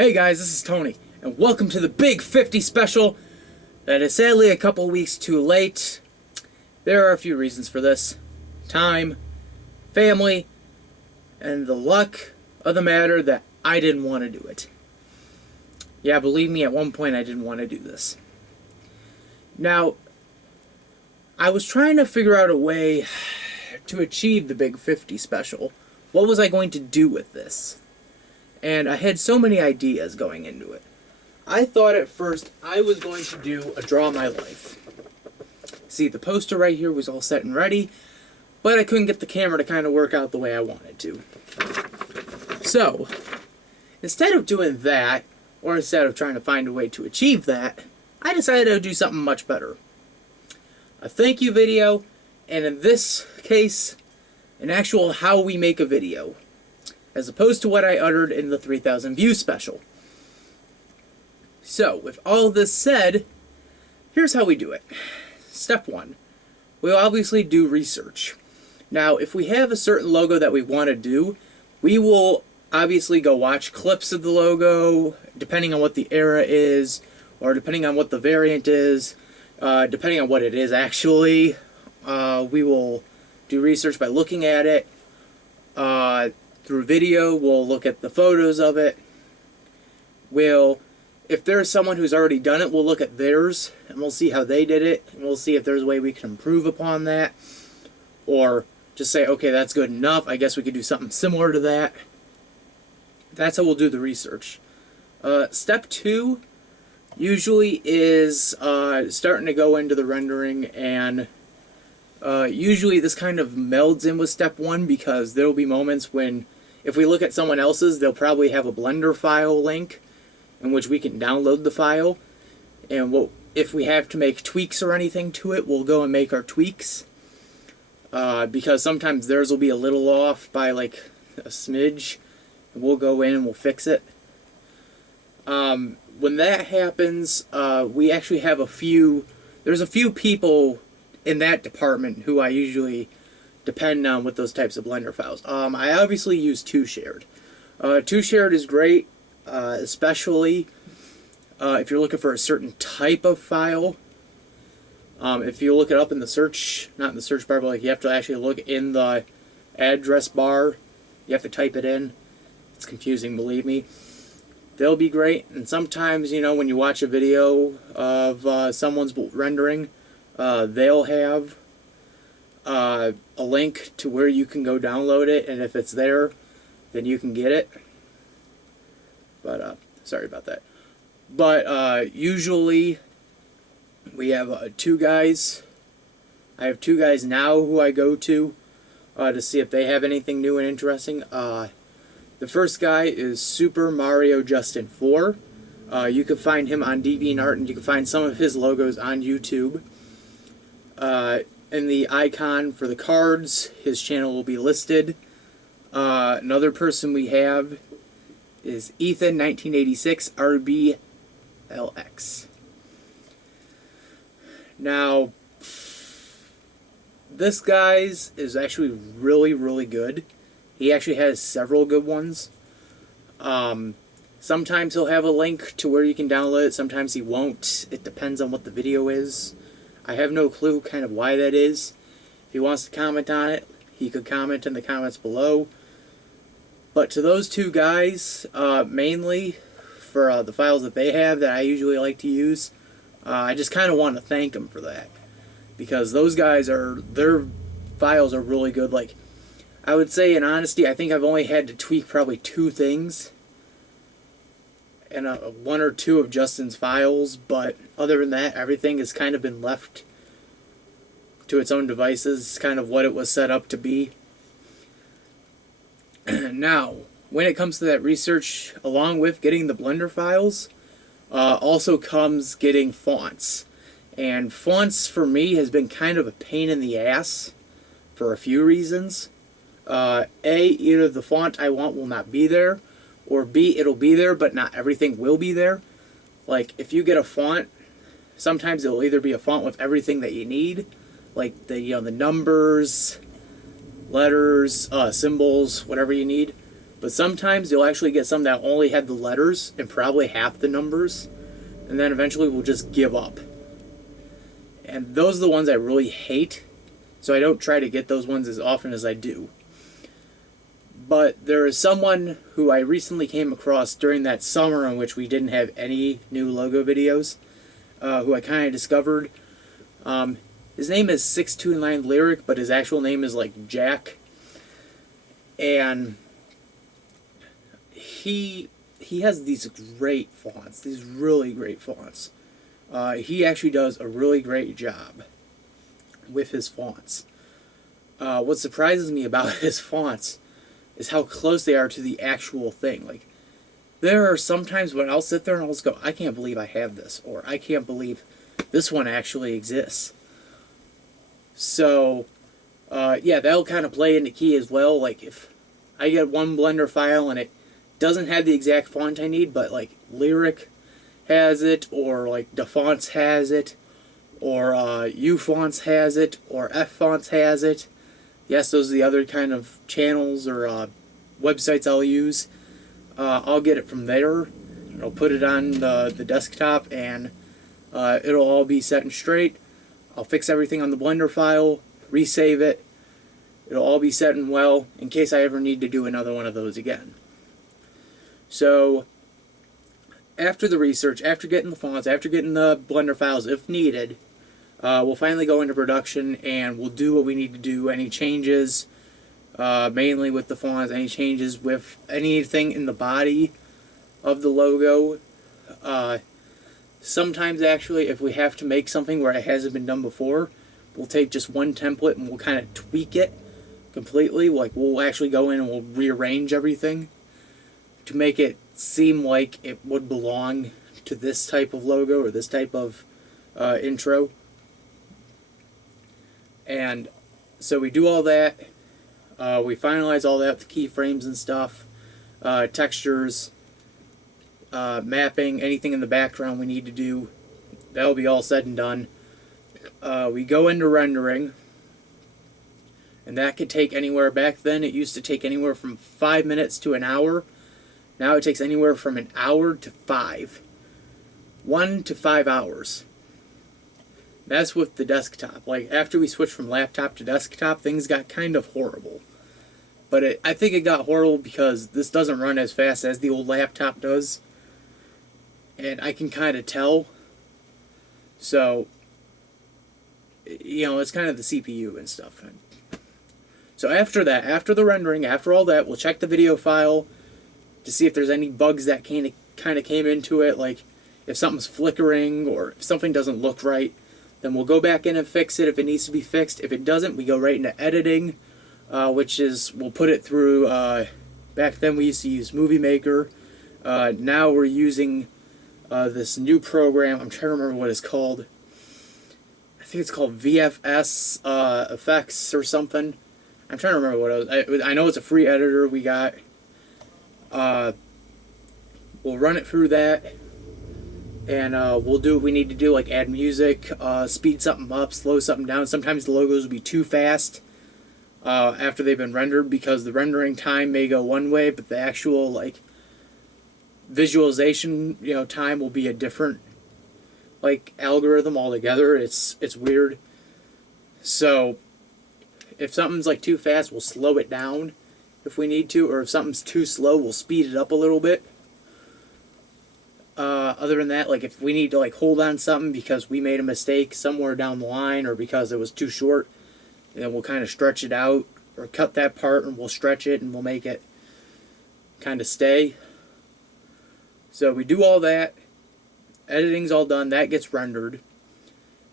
Hey guys, this is Tony, and welcome to the Big 50 special that is sadly a couple weeks too late. There are a few reasons for this. Time, family, and the luck of the matter that I didn't want to do it. Yeah, believe me, at one point I didn't want to do this. Now, I was trying to figure out a way to achieve the Big 50 special. What was I going to do with this? And I had so many ideas going into it. I thought at first I was going to do a Draw My Life. See, the poster right here was all set and ready, but I couldn't get the camera to kind of work out the way I wanted to. So, instead of doing that, or instead of trying to find a way to achieve that, I decided to do something much better. A thank you video, and in this case, an actual how we make a video, as opposed to what I uttered in the 3,000 views special. So, with all this said, here's how we do it. Step 1. We'll obviously do research. Now, if we have a certain logo that we want to do, we will obviously go watch clips of the logo, depending on what the era is, or depending on what the variant is, depending on what it is actually. We will do research by looking at it. Through video, we'll look at the photos of it. If there's someone who's already done it, we'll look at theirs, and we'll see how they did it, and we'll see if there's a way we can improve upon that. Or just say, okay, that's good enough, I guess we could do something similar to that. That's how we'll do the research. Step 2 usually is starting to go into the rendering, and usually this kind of melds in with step 1, because there will be moments when, if we look at someone else's, they'll probably have a Blender file link in which we can download the file, and if we have to make tweaks or anything to it, we'll go and make our tweaks, because sometimes theirs will be a little off by like a smidge, and we'll go in and we'll fix it. When that happens, we actually have there's a few people in that department who I usually depend on with those types of Blender files. I obviously use 2Shared. 2Shared is great, especially if you're looking for a certain type of file. If you look it up in the search, not in the search bar, but like you have to actually look in the address bar. You have to type it in. It's confusing, believe me. They'll be great, and sometimes, you know, when you watch a video of someone's rendering, they'll have a link to where you can go download it, and if it's there, then you can get it. But, sorry about that. But, usually, we have 2 guys. I have 2 guys now who I go to see if they have anything new and interesting. The first guy is Super Mario Justin 4. You can find him on DeviantArt, and you can find some of his logos on YouTube. In the icon for the cards, his channel will be listed. Another person we have is Ethan1986 RBLX. Now, this guy's is actually really, really good. He actually has several good ones. Sometimes he'll have a link to where you can download it, sometimes he won't. It depends on what the video is. I have no clue kind of why that is. If he wants to comment on it, he could comment in the comments below. But to those 2 guys, mainly for the files that they have that I usually like to use, I just kind of want to thank them for that. Because those guys their files are really good. Like, I would say in honesty, I think I've only had to tweak probably 2 things. And 1 or 2 of Justin's files, but other than that, everything has kind of been left to its own devices, kind of what it was set up to be. Now, when it comes to that research, along with getting the Blender files, also comes getting fonts. And fonts, for me, has been kind of a pain in the ass for a few reasons. Either the font I want will not be there, or B, it'll be there, but not everything will be there. Like, if you get a font, sometimes it'll either be a font with everything that you need, like the numbers, letters, symbols, whatever you need, But sometimes you'll actually get some that only have the letters and probably half the numbers, and then eventually we'll just give up. And those are the ones I really hate, so I don't try to get those ones as often as I do. But there is someone who I recently came across during that summer in which we didn't have any new logo videos, who I kind of discovered. His name is 629 Lyric, but his actual name is like Jack. And he has these great fonts, these really great fonts. He actually does a really great job with his fonts. What surprises me about his fonts is how close they are to the actual thing. Like, there are sometimes when I'll sit there and I'll just go, I can't believe I have this, or I can't believe this one actually exists. So, yeah, that'll kind of play into key as well. Like, if I get one Blender file and it doesn't have the exact font I need, but like Lyric has it, or like DeFonts has it, or UFonts has it, or FFonts has it. Yes, those are the other kind of channels or websites I'll use. I'll get it from there. I'll put it on the desktop, and it'll all be set and straight. I'll fix everything on the Blender file, resave it. It'll all be set and well in case I ever need to do another one of those again. So, after the research, after getting the fonts, after getting the Blender files, if needed, we'll finally go into production and we'll do what we need to do. Any changes, mainly with the fonts, any changes with anything in the body of the logo. Sometimes, actually, if we have to make something where it hasn't been done before, we'll take just one template and we'll kind of tweak it completely. Like, we'll actually go in and we'll rearrange everything to make it seem like it would belong to this type of logo or this type of intro. And so we do all that. We finalize all that with keyframes and stuff, textures, mapping, anything in the background we need to do. That'll be all said and done. We go into rendering, and that could take anywhere. Back then it used to take anywhere from 5 minutes to an hour. Now it takes anywhere from an hour to 5. 1 to 5 hours. That's with the desktop. Like, after we switched from laptop to desktop, things got kind of horrible. But I think it got horrible because this doesn't run as fast as the old laptop does. And I can kind of tell. So, you know, it's kind of the CPU and stuff. So after that, after the rendering, after all that, we'll check the video file to see if there's any bugs that kind of came into it, like if something's flickering or if something doesn't look right. Then we'll go back in and fix it if it needs to be fixed. If it doesn't, we go right into editing, which is, we'll put it through, back then we used to use Movie Maker. Now we're using this new program. I'm trying to remember what it's called. I think it's called VFS Effects or something. I'm trying to remember what it was. I know it's a free editor we got. We'll run it through that, and we'll do what we need to do, like add music, speed something up, slow something down. Sometimes the logos will be too fast after they've been rendered, because the rendering time may go one way, but the actual like visualization, you know, time will be a different like algorithm altogether. It's weird. So if something's like too fast, we'll slow it down if we need to, or if something's too slow, we'll speed it up a little bit. Other than that, like if we need to like hold on something because we made a mistake somewhere down the line, or because it was too short, then we'll kind of stretch it out, or cut that part and we'll stretch it and we'll make it kind of stay. So we do all that. Editing's all done. That gets rendered,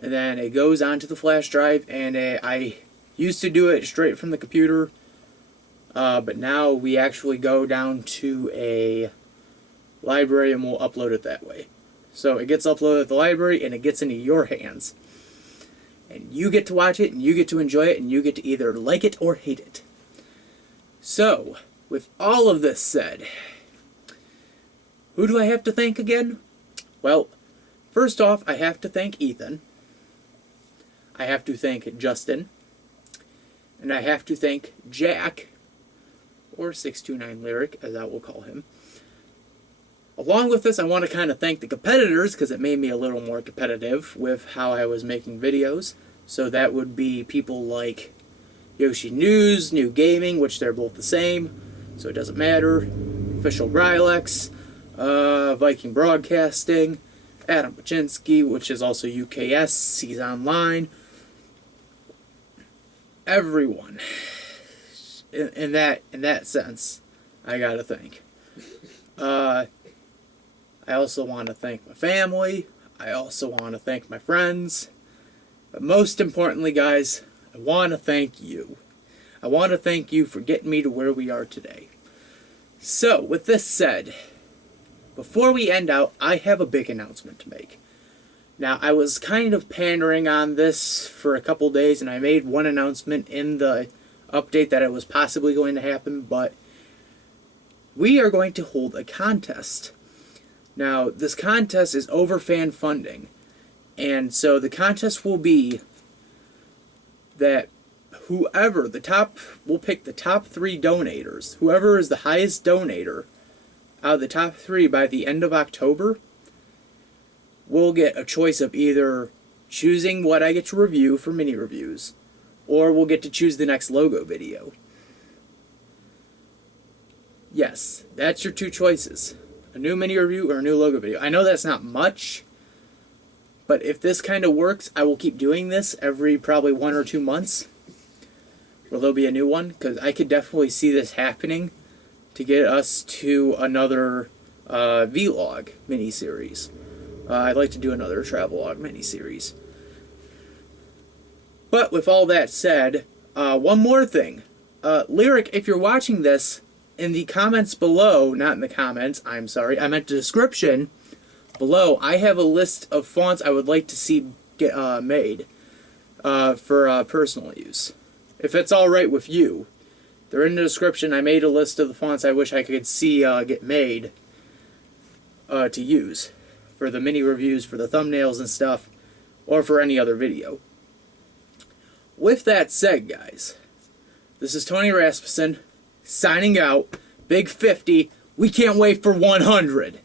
and then it goes onto the flash drive. And I used to do it straight from the computer, but now we actually go down to a library and we'll upload it that way. So it gets uploaded at the library and it gets into your hands, and you get to watch it and you get to enjoy it and you get to either like it or hate it. So with all of this said, who do I have to thank again? Well, first off, I have to thank Ethan, I have to thank Justin, and I have to thank Jack or 629 Lyric, as I will call him. Along with this, I want to kind of thank the competitors, because it made me a little more competitive with how I was making videos. So that would be people like Yoshi News, New Gaming, which they're both the same, so it doesn't matter. Official Rylex, Viking Broadcasting, Adam Baczynski, which is also UKS, he's online. Everyone, in that sense, I gotta thank. I also want to thank my family. I also want to thank my friends. But most importantly, guys, I want to thank you. I want to thank you for getting me to where we are today. So, with this said, before we end out, I have a big announcement to make. Now, I was kind of pandering on this for a couple days, and I made one announcement in the update that it was possibly going to happen, but we are going to hold a contest. Now, this contest is over fan funding, and so the contest will be that we'll pick the top 3 donators. Whoever is the highest donator out of the top 3 by the end of October will get a choice of either choosing what I get to review for mini reviews, or we'll get to choose the next logo video. Yes, that's your 2 choices. A new mini review or a new logo video. I know that's not much, but if this kind of works, I will keep doing this every probably 1 or 2 months. Where there'll be a new one, because I could definitely see this happening to get us to another vlog mini-series. I'd like to do another travelogue mini-series. But with all that said, one more thing. Lyric, if you're watching this, in the comments below, not in the comments, I'm sorry, I meant the description below, I have a list of fonts I would like to see get made for personal use. If it's alright with you. They're in the description. I made a list of the fonts I wish I could see get made to use for the mini reviews, for the thumbnails and stuff, or for any other video. With that said, guys, this is Tony Rasmussen signing out. Big 50. We can't wait for 100.